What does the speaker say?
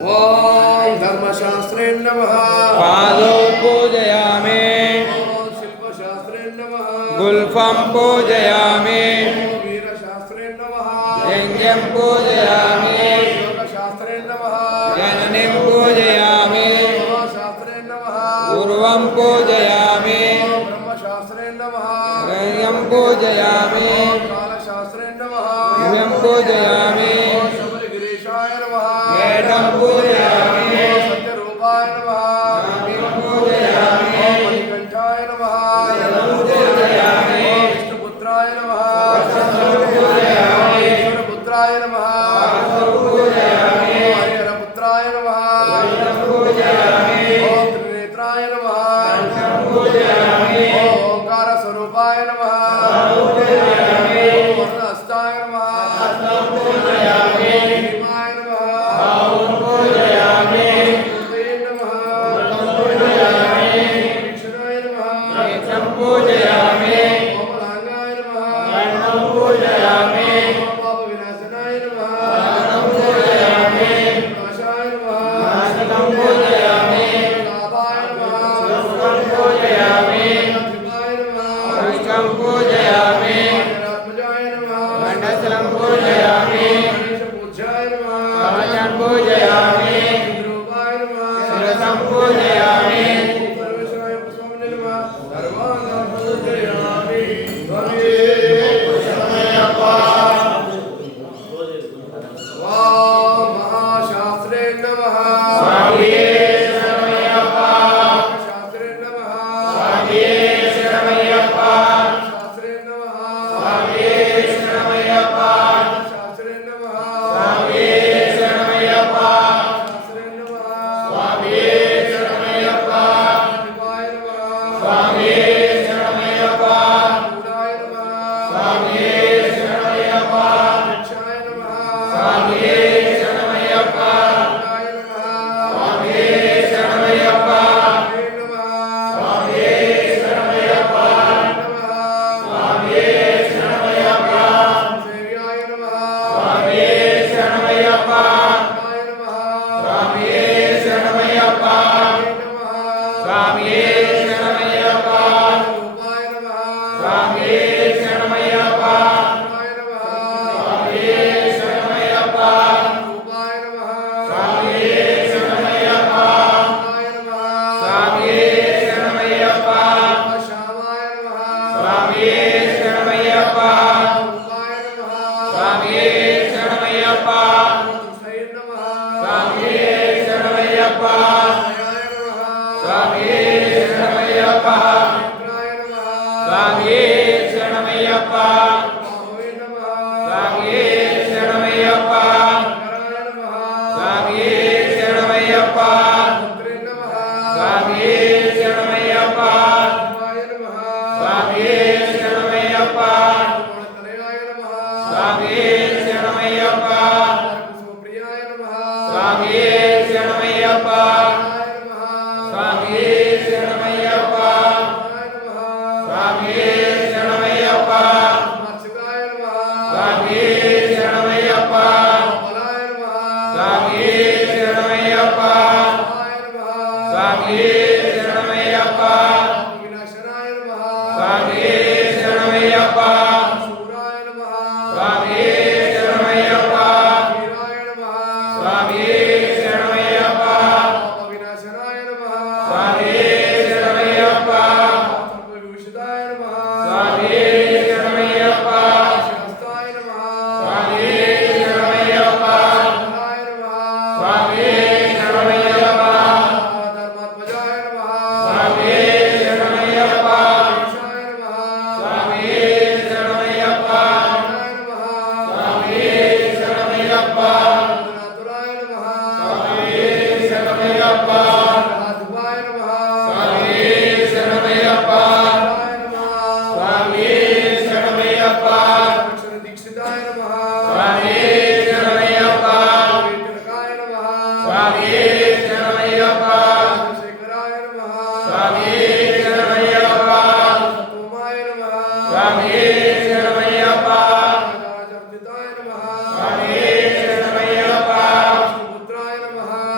ओम धर्मशास्त्रे नमः। पादौ पूजयामि। ओम शिल्पशास्त्रे नमः। गुल्फं पूजयामि। ओम वीरशास्त्रे नमः। यज्ञं पूजयामि। योगशास्त्रे नमः। जननीं पूजयामि। शास्त्रे नमः। पूर्वं पूजयामि। ब्रह्मशास्त्रे नमः। रयं पूजयामि। कालशास्त्रे नमः। दिव्यं पूजयामि। शबरिगिरीशाय नमः। वेदं पूजयामि। सत्यरूपाय नमः। पूजयामि। मणिकंठाय नमः। पूजयामि। विष्णुपुत्राय नमः। पूजयामि। ईश्वरपुत्राय नमः। पूजयामि। हरिहरपुत्राय नमः। पूजयामि। ओम त्रिनेत्राय नमः। पूजयामि। ओम ओंकार स्वरूपाय नमः। पूजयामि। ओम वर्णहस्ताय नमः। पूजयामि। भीमाय नमः। पूजयामि। मूर्तये नमः। पूजयामि। कृष्णाय नमः। पूजयामि। कोमलांगाय नमः। पूजयामि। पाप विनाशनाय नमः। पूजयामि। नाशाय नमः। पूजयामि। लाभाय नमः। पूजयामि। शिवाय नमः। विष्णुं पूजयामि। आत्मजाय नमः। मंडलं पूजयामि। गणेशपूज्याय नमः। कवचं पूजयामि। रूपाय नमः। शिरसं पूजयामि। सर्वेश्वराय पुष्पं नमः। सर्वांगं पूजयामि। वां महाशास्त्रे नमः। शास्त्रे नमः। शास्त्रे नमः। शास्त्रे नमः। शास्त्रे नमः। शिवाय नमः। गुणाय नमः। शिक्षाय नमः। गुणाय नमः। सेव्याय